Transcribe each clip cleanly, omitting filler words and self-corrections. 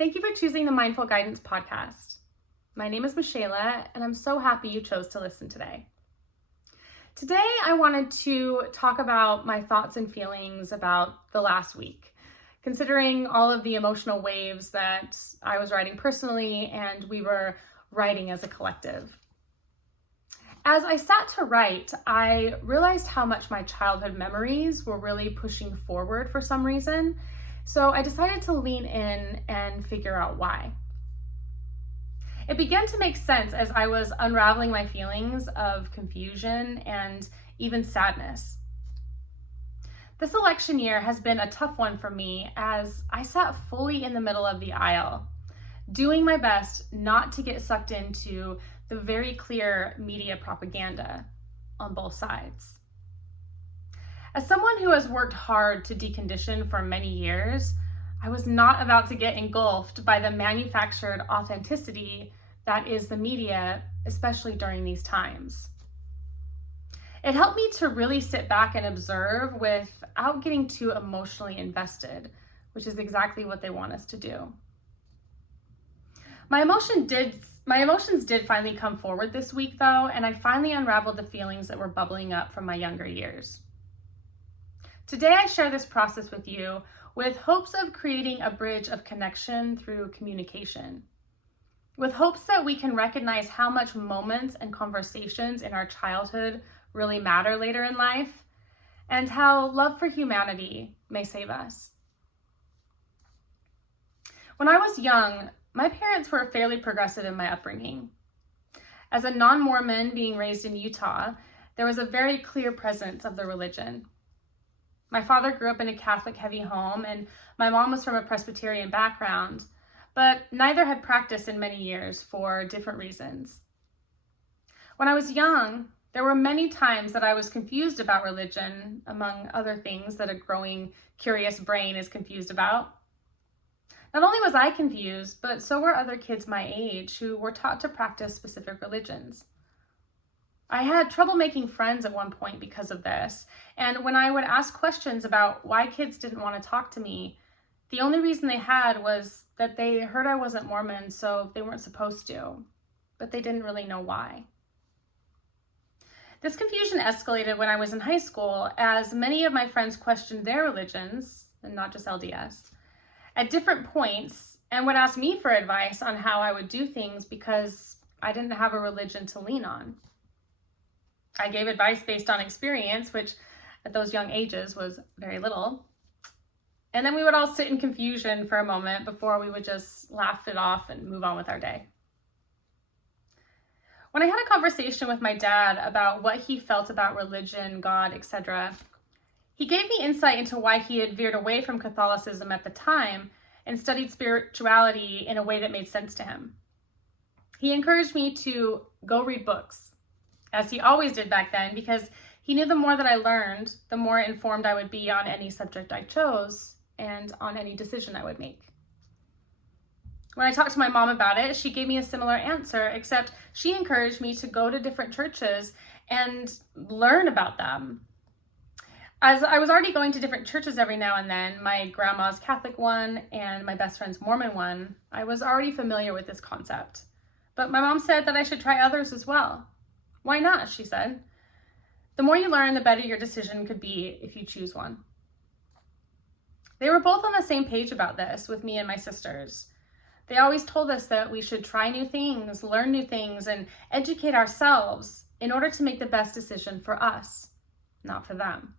Thank you for choosing the Mindful Guidance podcast. My name is Michaela, and I'm so happy you chose to listen today. Today, I wanted to talk about my thoughts and feelings about the last week, considering all of the emotional waves that I was riding personally and we were writing as a collective. As I sat to write, I realized how much my childhood memories were really pushing forward for some reason, so I decided to lean in and figure out why. It began to make sense as I was unraveling my feelings of confusion and even sadness. This election year has been a tough one for me as I sat fully in the middle of the aisle, doing my best not to get sucked into the very clear media propaganda on both sides. As someone who has worked hard to decondition for many years, I was not about to get engulfed by the manufactured authenticity that is the media, especially during these times. It helped me to really sit back and observe without getting too emotionally invested, which is exactly what they want us to do. My emotions did finally come forward this week though, and I finally unraveled the feelings that were bubbling up from my younger years. Today I share this process with you with hopes of creating a bridge of connection through communication, with hopes that we can recognize how much moments and conversations in our childhood really matter later in life, and how love for humanity may save us. When I was young, my parents were fairly progressive in my upbringing. As a non-Mormon being raised in Utah, there was a very clear presence of the religion. My father grew up in a Catholic-heavy home, and my mom was from a Presbyterian background, but neither had practiced in many years for different reasons. When I was young, there were many times that I was confused about religion, among other things that a growing, curious brain is confused about. Not only was I confused, but so were other kids my age who were taught to practice specific religions. I had trouble making friends at one point because of this, and when I would ask questions about why kids didn't want to talk to me, the only reason they had was that they heard I wasn't Mormon, so they weren't supposed to, but they didn't really know why. This confusion escalated when I was in high school, as many of my friends questioned their religions, and not just LDS, at different points, and would ask me for advice on how I would do things because I didn't have a religion to lean on. I gave advice based on experience, which at those young ages was very little. And then we would all sit in confusion for a moment before we would just laugh it off and move on with our day. When I had a conversation with my dad about what he felt about religion, God, etc., he gave me insight into why he had veered away from Catholicism at the time and studied spirituality in a way that made sense to him. He encouraged me to go read books, as he always did back then, because he knew the more that I learned, the more informed I would be on any subject I chose and on any decision I would make. When I talked to my mom about it, she gave me a similar answer, except she encouraged me to go to different churches and learn about them. As I was already going to different churches every now and then, my grandma's Catholic one and my best friend's Mormon one, I was already familiar with this concept. But my mom said that I should try others as well. Why not, she said. The more you learn, the better your decision could be if you choose one. They were both on the same page about this with me and my sisters. They always told us that we should try new things, learn new things, and educate ourselves in order to make the best decision for us, not for them.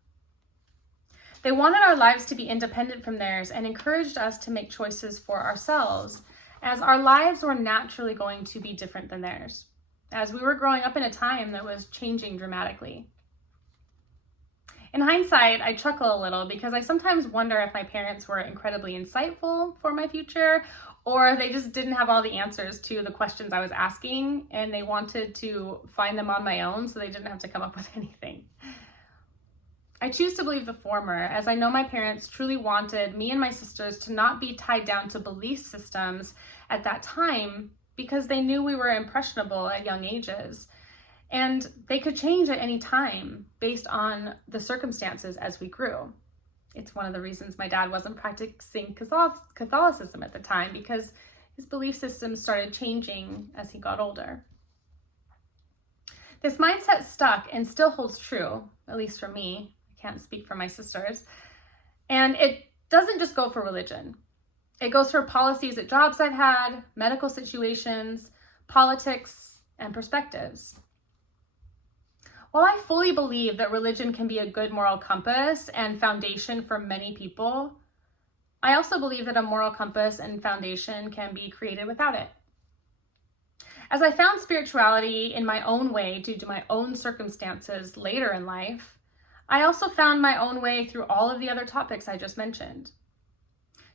They wanted our lives to be independent from theirs and encouraged us to make choices for ourselves, as our lives were naturally going to be different than theirs, as we were growing up in a time that was changing dramatically. In hindsight, I chuckle a little because I sometimes wonder if my parents were incredibly insightful for my future, or they just didn't have all the answers to the questions I was asking and they wanted to find them on my own so they didn't have to come up with anything. I choose to believe the former, as I know my parents truly wanted me and my sisters to not be tied down to belief systems at that time because they knew we were impressionable at young ages and they could change at any time based on the circumstances as we grew. It's one of the reasons my dad wasn't practicing Catholicism at the time, because his belief system started changing as he got older. This mindset stuck and still holds true, at least for me. I can't speak for my sisters. And it doesn't just go for religion. It goes for policies at jobs I've had, medical situations, politics, and perspectives. While I fully believe that religion can be a good moral compass and foundation for many people, I also believe that a moral compass and foundation can be created without it. As I found spirituality in my own way due to my own circumstances later in life, I also found my own way through all of the other topics I just mentioned.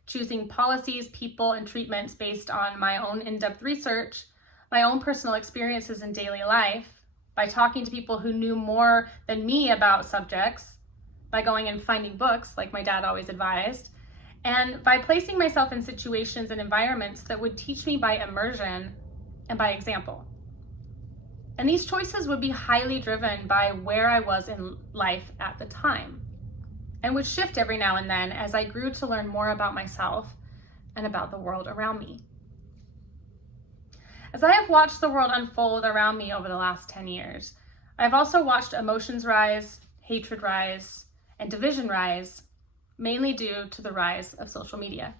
Choosing policies, people, and treatments based on my own in-depth research, my own personal experiences in daily life, by talking to people who knew more than me about subjects, by going and finding books like my dad always advised, and by placing myself in situations and environments that would teach me by immersion and by example. And these choices would be highly driven by where I was in life at the time, and would shift every now and then as I grew to learn more about myself and about the world around me. As I have watched the world unfold around me over the last 10 years, I've also watched emotions rise, hatred rise, and division rise, mainly due to the rise of social media.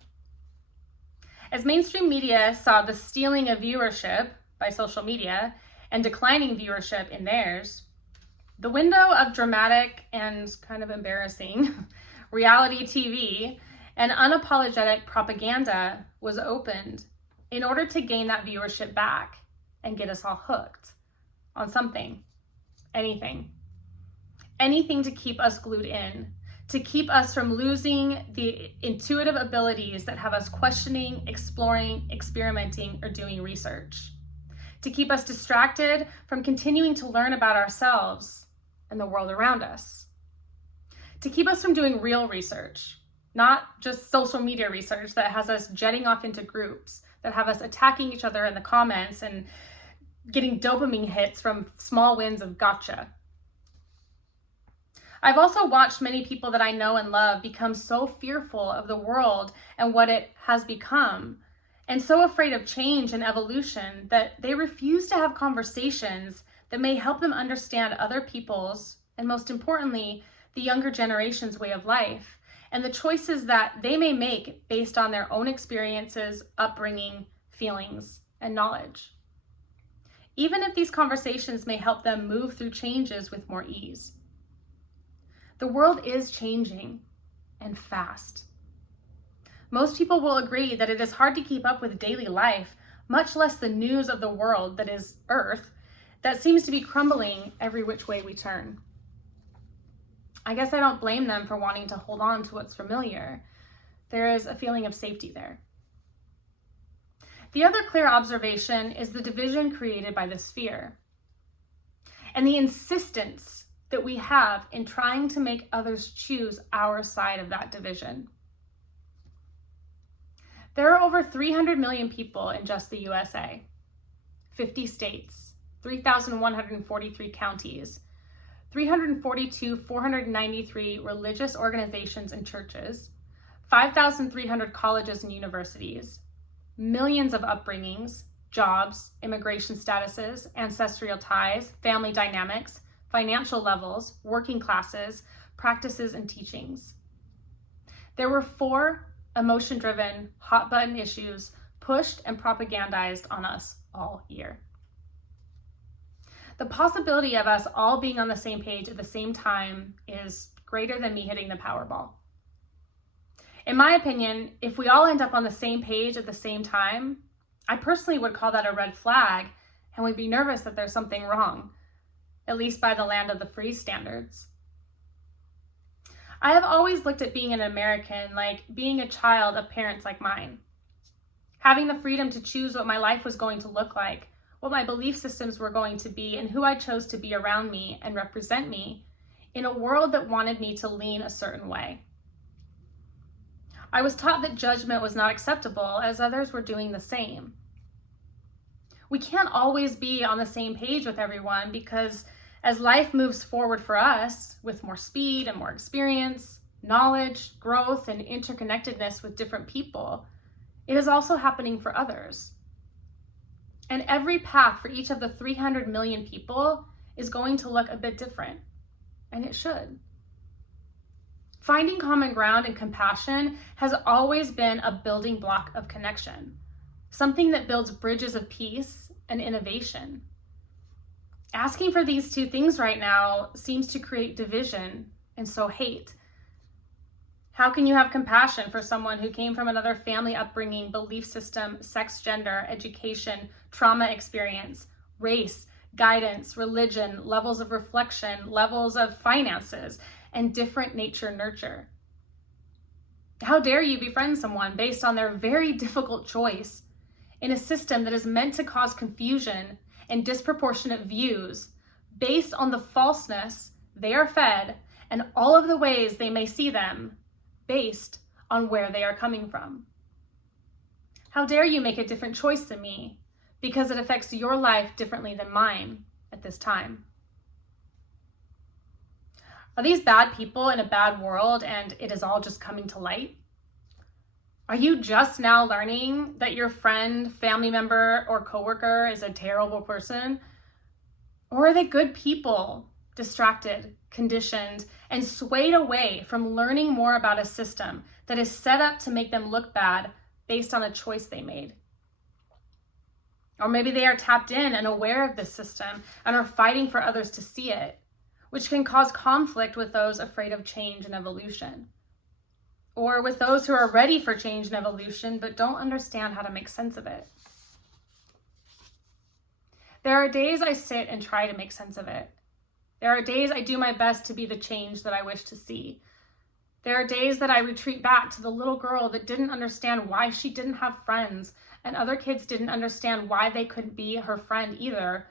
As mainstream media saw the stealing of viewership by social media and declining viewership in theirs, the window of dramatic and kind of embarrassing reality TV and unapologetic propaganda was opened in order to gain that viewership back and get us all hooked on something, anything to keep us glued in, to keep us from losing the intuitive abilities that have us questioning, exploring, experimenting, or doing research, to keep us distracted from continuing to learn about ourselves and the world around us, to keep us from doing real research, not just social media research that has us jetting off into groups, that have us attacking each other in the comments and getting dopamine hits from small wins of gotcha. I've also watched many people that I know and love become so fearful of the world and what it has become, and so afraid of change and evolution that they refuse to have conversations that may help them understand other people's, and most importantly, the younger generation's way of life, and the choices that they may make based on their own experiences, upbringing, feelings, and knowledge. Even if these conversations may help them move through changes with more ease. The world is changing, and fast. Most people will agree that it is hard to keep up with daily life, much less the news of the world that is Earth, that seems to be crumbling every which way we turn. I guess I don't blame them for wanting to hold on to what's familiar. There is a feeling of safety there. The other clear observation is the division created by this fear, and the insistence that we have in trying to make others choose our side of that division. There are over 300 million people in just the USA, 50 states, 3,143 counties, 493 religious organizations and churches, 5,300 colleges and universities, millions of upbringings, jobs, immigration statuses, ancestral ties, family dynamics, financial levels, working classes, practices, and teachings. There were 4 emotion-driven, hot-button issues pushed and propagandized on us all year. The possibility of us all being on the same page at the same time is greater than me hitting the Powerball. In my opinion, if we all end up on the same page at the same time, I personally would call that a red flag and would be nervous that there's something wrong, at least by the land of the free standards. I have always looked at being an American like being a child of parents like mine. Having the freedom to choose what my life was going to look like, what my belief systems were going to be, and who I chose to be around me and represent me in a world that wanted me to lean a certain way. I was taught that judgment was not acceptable as others were doing the same. We can't always be on the same page with everyone because as life moves forward for us with more speed and more experience, knowledge, growth, and interconnectedness with different people, it is also happening for others. And every path for each of the 300 million people is going to look a bit different, and it should. Finding common ground and compassion has always been a building block of connection, something that builds bridges of peace and innovation. Asking for these two things right now seems to create division and so hate. How can you have compassion for someone who came from another family upbringing, belief system, sex, gender, education, trauma experience, race, guidance, religion, levels of reflection, levels of finances, and different nature nurture? How dare you befriend someone based on their very difficult choice in a system that is meant to cause confusion and disproportionate views based on the falseness they are fed and all of the ways they may see them based on where they are coming from? How dare you make a different choice than me because it affects your life differently than mine at this time? Are these bad people in a bad world and it is all just coming to light? Are you just now learning that your friend, family member, or coworker is a terrible person? Or are they good people, distracted, conditioned, and swayed away from learning more about a system that is set up to make them look bad based on a choice they made? Or maybe they are tapped in and aware of this system and are fighting for others to see it, which can cause conflict with those afraid of change and evolution. Or with those who are ready for change and evolution but don't understand how to make sense of it. There are days I sit and try to make sense of it. There are days I do my best to be the change that I wish to see. There are days that I retreat back to the little girl that didn't understand why she didn't have friends, and other kids didn't understand why they couldn't be her friend either,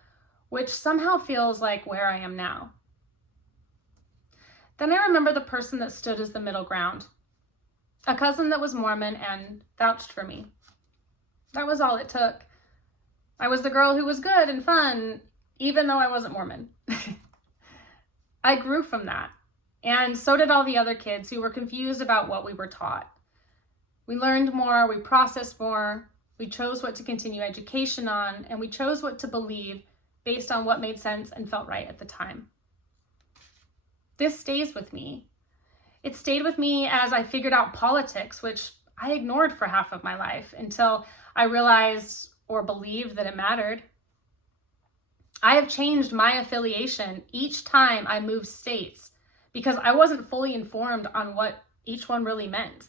which somehow feels like where I am now. Then I remember the person that stood as the middle ground, a cousin that was Mormon and vouched for me. That was all it took. I was the girl who was good and fun, even though I wasn't Mormon. I grew from that, and so did all the other kids who were confused about what we were taught. We learned more, we processed more, we chose what to continue education on, and we chose what to believe based on what made sense and felt right at the time. This stays with me. It stayed with me as I figured out politics, which I ignored for half of my life until I realized or believed that it mattered. I have changed my affiliation each time I moved states because I wasn't fully informed on what each one really meant.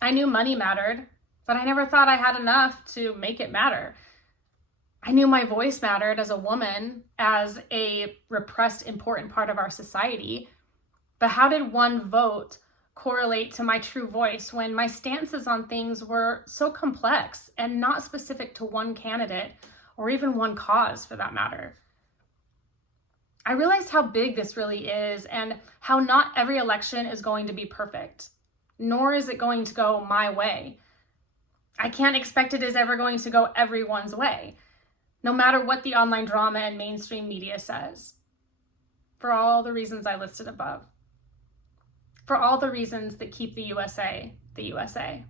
I knew money mattered, but I never thought I had enough to make it matter. I knew my voice mattered as a woman, as a repressed, important part of our society. But how did one vote correlate to my true voice when my stances on things were so complex and not specific to one candidate or even one cause for that matter? I realized how big this really is and how not every election is going to be perfect, nor is it going to go my way. I can't expect it is ever going to go everyone's way, no matter what the online drama and mainstream media says, for all the reasons I listed above. For all the reasons that keep the USA the USA.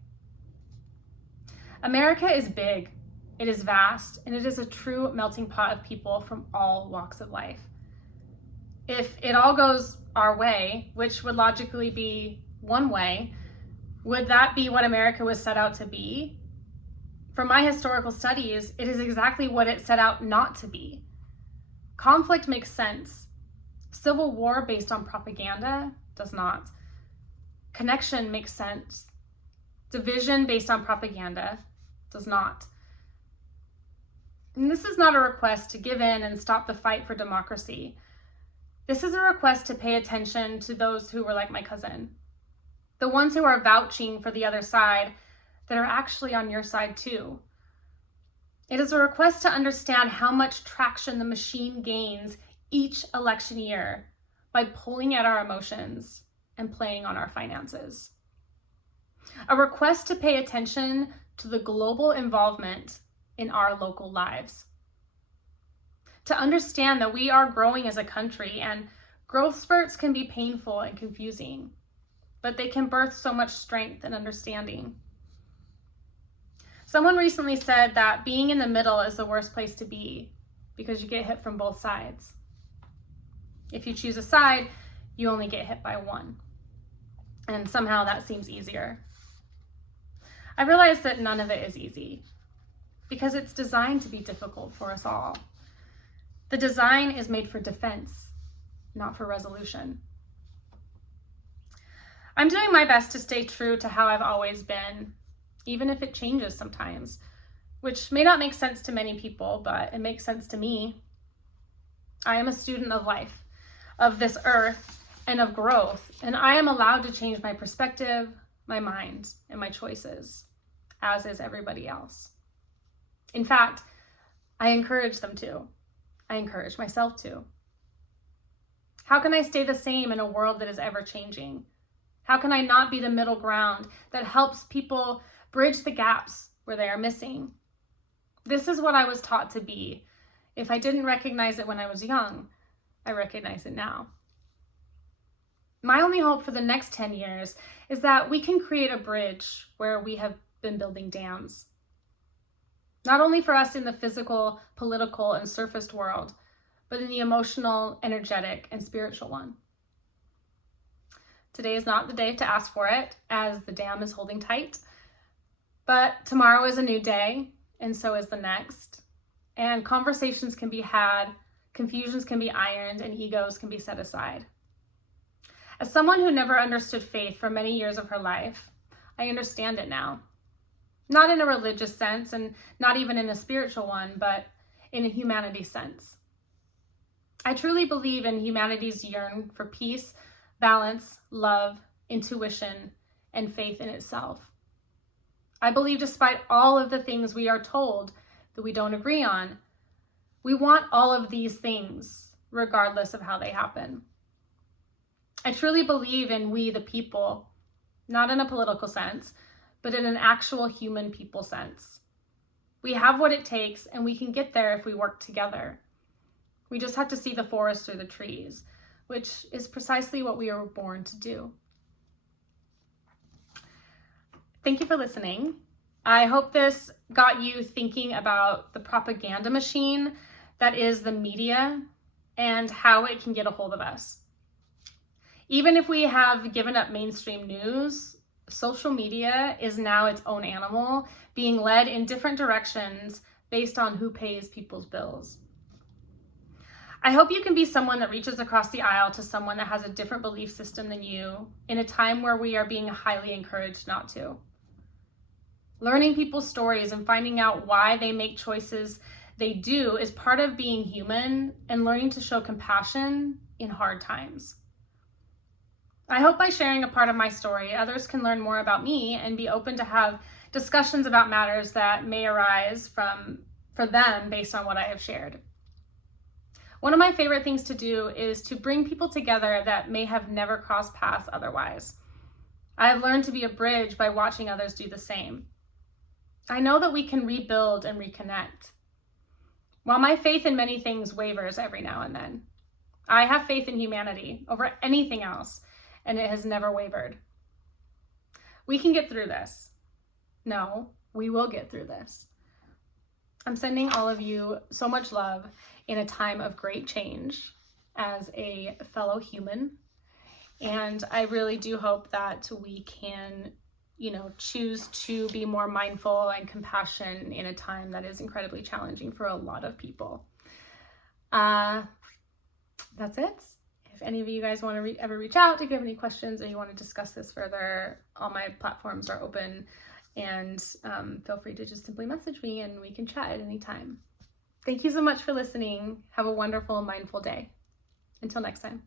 America is big, it is vast, and it is a true melting pot of people from all walks of life. If it all goes our way, which would logically be one way, would that be what America was set out to be? From my historical studies, it is exactly what it set out not to be. Conflict makes sense. Civil war based on propaganda does not. Connection makes sense. Division based on propaganda does not. And this is not a request to give in and stop the fight for democracy. This is a request to pay attention to those who were like my cousin, the ones who are vouching for the other side that are actually on your side too. It is a request to understand how much traction the machine gains each election year by pulling at our emotions and playing on our finances. A request to pay attention to the global involvement in our local lives. To understand that we are growing as a country and growth spurts can be painful and confusing. but they can birth so much strength and understanding. Someone recently said that being in the middle is the worst place to be because you get hit from both sides. If you choose a side, you only get hit by one. And somehow that seems easier. I realize that none of it is easy because it's designed to be difficult for us all. The design is made for defense, not for resolution. I'm doing my best to stay true to how I've always been, even if it changes sometimes, which may not make sense to many people, but it makes sense to me. I am a student of life, of this earth, and of growth, and I am allowed to change my perspective, my mind, and my choices, as is everybody else. In fact, I encourage them to. I encourage myself to. How can I stay the same in a world that is ever changing? How can I not be the middle ground that helps people bridge the gaps where they are missing? This is what I was taught to be. If I didn't recognize it when I was young, I recognize it now. My only hope for the next 10 years is that we can create a bridge where we have been building dams. Not only for us in the physical, political, and surfaced world, but in the emotional, energetic, and spiritual one. Today is not the day to ask for it, as the dam is holding tight. But tomorrow is a new day, and so is the next. And conversations can be had, confusions can be ironed, and egos can be set aside. As someone who never understood faith for many years of her life, I understand it now. Not in a religious sense, and not even in a spiritual one, but in a humanity sense. I truly believe in humanity's yearn for peace, balance, love, intuition, and faith in itself. I believe despite all of the things we are told that we don't agree on, we want all of these things, regardless of how they happen. I truly believe in we the people, not in a political sense, but in an actual human people sense. We have what it takes, and we can get there if we work together. We just have to see the forest through the trees, which is precisely what we are born to do. Thank you for listening. I hope this got you thinking about the propaganda machine that is the media and how it can get a hold of us. Even if we have given up mainstream news, social media is now its own animal, being led in different directions based on who pays people's bills. I hope you can be someone that reaches across the aisle to someone that has a different belief system than you in a time where we are being highly encouraged not to. Learning people's stories and finding out why they make choices they do is part of being human and learning to show compassion in hard times. I hope by sharing a part of my story, others can learn more about me and be open to have discussions about matters that may arise for them based on what I have shared. One of my favorite things to do is to bring people together that may have never crossed paths otherwise. I have learned to be a bridge by watching others do the same. I know that we can rebuild and reconnect. While my faith in many things wavers every now and then, I have faith in humanity over anything else, and it has never wavered. We can get through this. No, we will get through this. I'm sending all of you so much love in a time of great change as a fellow human. And I really do hope that we can, choose to be more mindful and compassionate in a time that is incredibly challenging for a lot of people. That's it. If any of you guys want to ever reach out, if you have any questions or you want to discuss this further, all my platforms are open, and feel free to just simply message me and we can chat at any time. Thank you so much for listening. Have a wonderful, mindful day. Until next time.